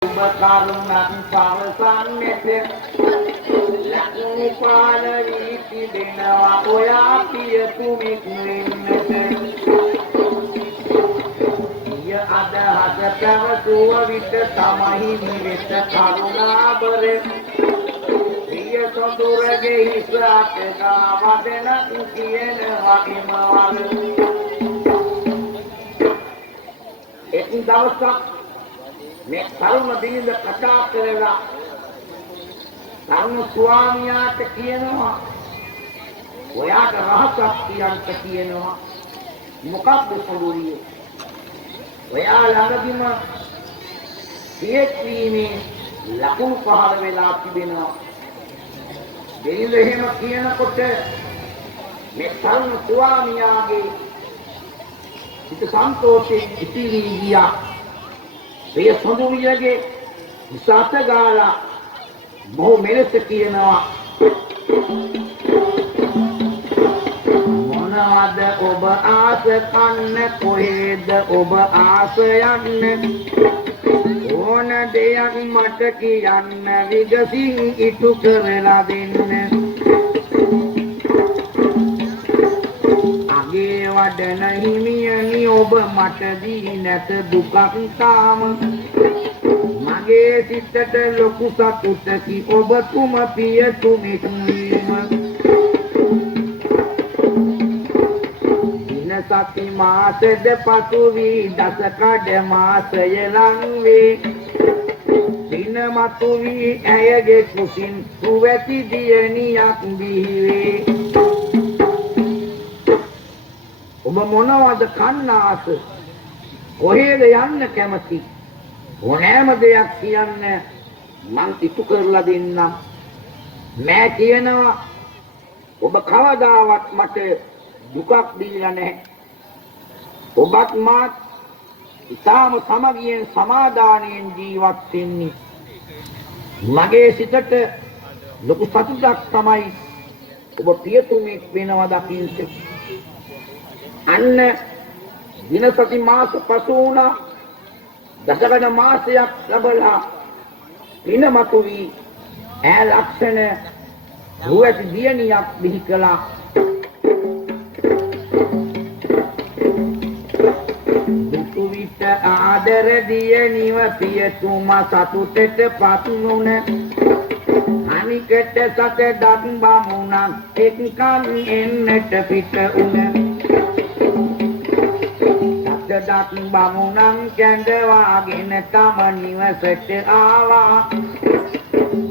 කරුණක් පවසන්නට ලකුණු පාන වී තිබෙනවා ඔයා පියතුමෙක් වෙන්නට ය අදහස පැවසුව විට තමයි නිවෙත කරුණාබර පිය සොඳුරගේ හිස අතගා වදන කියනවා එමවල එක් දවසක් මේ තරුණ බිරිඳ කතා කරලා තරුණ ස්වාමියාට කියනවා ඔයාට රහසක් කියන්න කියනවා මොකක්ද සොඳුරිය ඔයා ළඟදිම පියත්වීමේ ලකුණු පහළ වෙලා තිබෙනවා බිරිඳ එහෙම කියනකොට මේ තරුණ ස්වාමියාගේ හිත සන්තෝෂයෙන් ඉතිරි ගියා ඒ සොඳුරියගේ විසත ගාලා මොහු මෙලෙස කියනවා මොනවද ඔබ ආස කන්න කොහෙද ඔබ ආස යන්න ඕන දෙයක් මට කියන්න විගසින් ඉටු කරලා දෙන්න වඩන හිමියනි ඔබ මට දී නැත දුකක් තාම මගේ සිතට ලොකු සතුටකි ඔබ තුම පියතුමෙක් වීම දින සති මාසෙද පසු වී දස කඩ මාසය ලං වේ දින මතු වී ඇයගේ කුසින් සුවැති දියණියක් බිහි වේ ඔබ මොනවද කන්න ආස කොහෙද යන්න කැමති ඕනෑම දෙයක් කියන්න මං ඉටු කරලා දෙන්නම් මෑ කියනවා ඔබ කවදාවත් මට දුකක් දීලා නැහැ ඔබත් මාත් ඉතාම සමගියෙන් සමාදානයෙන් ජීවත් වෙන්නේ මගේ සිතට ලොකු සතුටක් තමයි ඔබ පියතුමෙක් වෙනවා දකින්න අන්න දින සති මාස පසු වුණා දසකඩ මාසයක් ලැබලා දින මතු වී ඈ ලක්ෂණ රුවැති දියණියක් බිහි කළා දුටු විට ආදර දියණිව පියතුමා සතුටට පත්නුන අනිකට සත දත් බමුණන් එක්කන් එන්නට පිට උන දත් බමුණන් කැඳවාගෙන තම නිවසට ආවා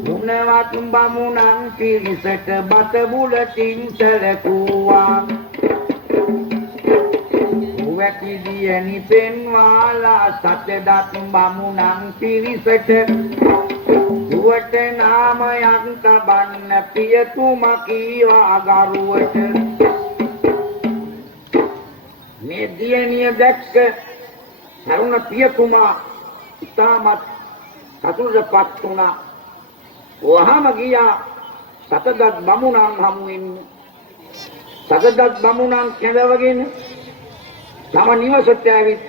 මුණවත් බමුණන් පිරිසට බත බුලටින් සැලකුවා උවැති දියණි පෙන්වාලා සත දත් බමුණන් පිරිසට දුවට නාමයක් තබන්න පියතුමා කීවා ගරුවට මේ දියණිය දැක්ක තරුණ පියතුමා ඉතාමත් සතුටටපත් වුණා. වහාම ගියා සතදත් බමුණන් හමුවෙන්න. සතදත් බමුණන් කැඳවගෙන තම නිවසට ඇවිත්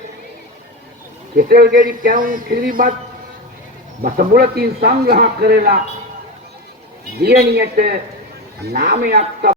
කෙසෙල් ගෙඩි කැවුම් කිරිබත් බස බුලතින් සංග්‍රහ කරලා දියණියට නාමයක්